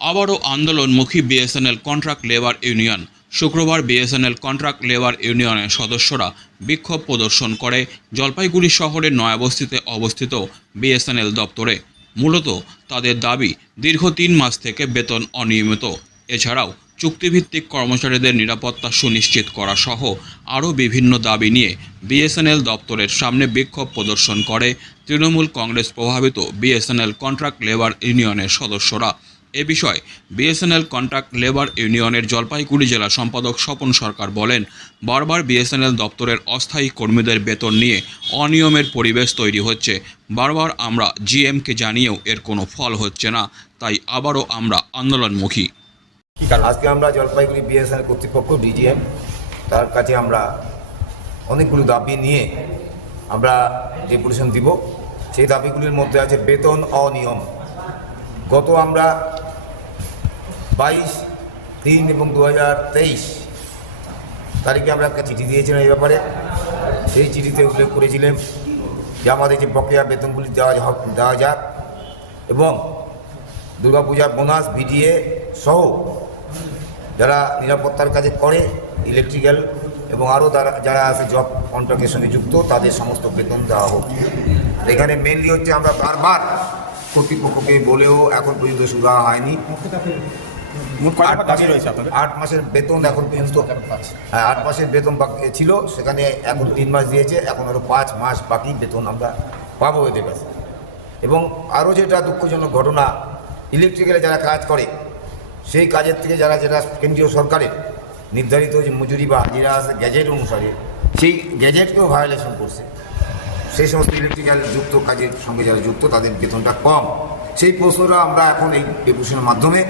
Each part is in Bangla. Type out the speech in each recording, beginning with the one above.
আবারও আন্দোলনমুখী বিএসএনএল কন্ট্রাক্ট লেবার ইউনিয়ন। শুক্রবার বিএসএনএল কন্ট্রাক্ট লেবার ইউনিয়নের সদস্যরা বিক্ষোভ প্রদর্শন করে জলপাইগুড়ি শহরের নয়াবস্তিতে অবস্থিত বিএসএনএল দপ্তরে। মূলত তাদের দাবি দীর্ঘ 3 মাস থেকে বেতন অনিয়মিত, এছাড়াও চুক্তিভিত্তিক কর্মচারীদের নিরাপত্তা সুনিশ্চিত করা সহ আরও বিভিন্ন দাবি নিয়ে বিএসএনএল দপ্তরের সামনে বিক্ষোভ প্রদর্শন করে তৃণমূল কংগ্রেস প্রভাবিত বিএসএনএল কন্ট্রাক্ট লেবার ইউনিয়নের সদস্যরা। এ বিষয়ে বিএসএনএল কন্ট্রাক্ট লেবার ইউনিয়নের জলপাইগুড়ি জেলা সম্পাদক স্বপন সরকার বলেন, বারবার বিএসএনএল দপ্তরের অস্থায়ী কর্মীদের বেতন নিয়ে অনিয়মের পরিবেশ তৈরি হচ্ছে। বারবার আমরা জিএমকে জানিয়েও এর কোনো ফল হচ্ছে না, তাই আবারও আমরা আন্দোলনমুখী। আজকে আমরা জলপাইগুড়ি বিএসএনএল কর্তৃপক্ষ ডিজিএম তার কাছে আমরা অনেকগুলো দাবি নিয়ে আমরা ডেপুটেশন দিব। সেই দাবিগুলির মধ্যে আছে বেতন অনিয়ম। গত আমরা 22/3 এবং 2023 তারিখে আমরা একটা চিঠি দিয়েছিলাম এই ব্যাপারে। সেই চিঠিতে উল্লেখ করেছিলাম যে আমাদের যে বকেয়া বেতনগুলি দেওয়া যাক এবং দুর্গাপূজার বোনাস ভিডিএ সহ যারা নিরাপত্তার কাজে করে, ইলেকট্রিক্যাল এবং আরও যারা আছে জব কন্ট্রাক্টের সঙ্গে যুক্ত, তাদের সমস্ত বেতন দেওয়া হোক। এখানে মেনলি হচ্ছে আমরা বারবার কর্তৃপক্ষকে বলেও এখন পর্যন্ত শুরু হয়নি। 8 মাসের বেতন এখন পর্যন্ত 8 মাসের বেতন বাকি ছিল, সেখানে এখন 3 মাস দিয়েছে, এখন আরও 5 মাস বাকি বেতন আমরা পাবো এদের কাছে। এবং আরও যেটা দুঃখজনক ঘটনা, ইলেকট্রিক্যালে যারা কাজ করে সেই কাজের থেকে যারা কেন্দ্রীয় সরকারের নির্ধারিত যে মজুরি বা যেটা আছে গ্যাজেট অনুসারে, সেই গ্যাজেটকেও ভায়োলেশন করছে। সেই সমস্ত ইলেকট্রিক্যাল যুক্ত কাজের সঙ্গে যারা যুক্ত তাদের বেতনটা কম। সেই প্রশ্নটা আমরা এখন এই ডেপুটেশনের মাধ্যমে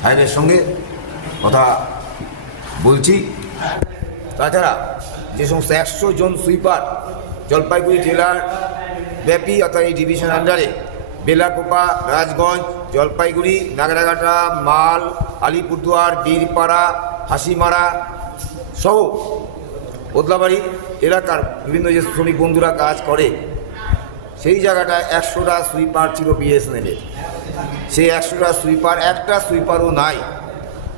সাহেবের সঙ্গে কথা বলছি। তাছাড়া যে সমস্ত 100 জন সুইপার জলপাইগুড়ি জেলার ব্যাপী অর্থাৎ এই ডিভিশন আন্ডারে বেলাকোপা, রাজগঞ্জ, জলপাইগুড়ি, নাগরাঘাটা, মাল, আলিপুরদুয়ার, বীরপাড়া, হাসিমারা সহ বদলাবাড়ি এলাকার বিভিন্ন যে শ্রমিক বন্ধুরা কাজ করে, সেই জায়গাটায় 100টা সুইপার ছিল বিএসএনএলের। সেই 100টা সুইপার একটা সুইপারও নাই।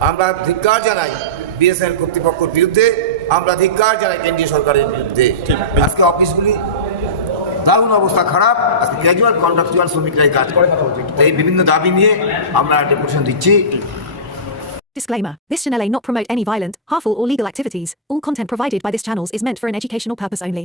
আমরা ধিক্কার জানাই বিএসএনএল কর্তৃপক্ষের বিরুদ্ধে, আমরা ধিক্কার জানাই কেন্দ্রীয় সরকারের বিরুদ্ধে। আজকে অফিসগুলি দারুণ অবস্থা খারাপ, আজকে ক্যাজুয়াল কন্ট্রাকচুয়াল শ্রমিকরাই কাজ করে। তাই বিভিন্ন দাবি নিয়ে আমরা ডেপুটেশন দিচ্ছি। Disclaimer. This channel may not promote any violent, harmful or legal activities. All content provided by this channel is meant for an educational purpose only.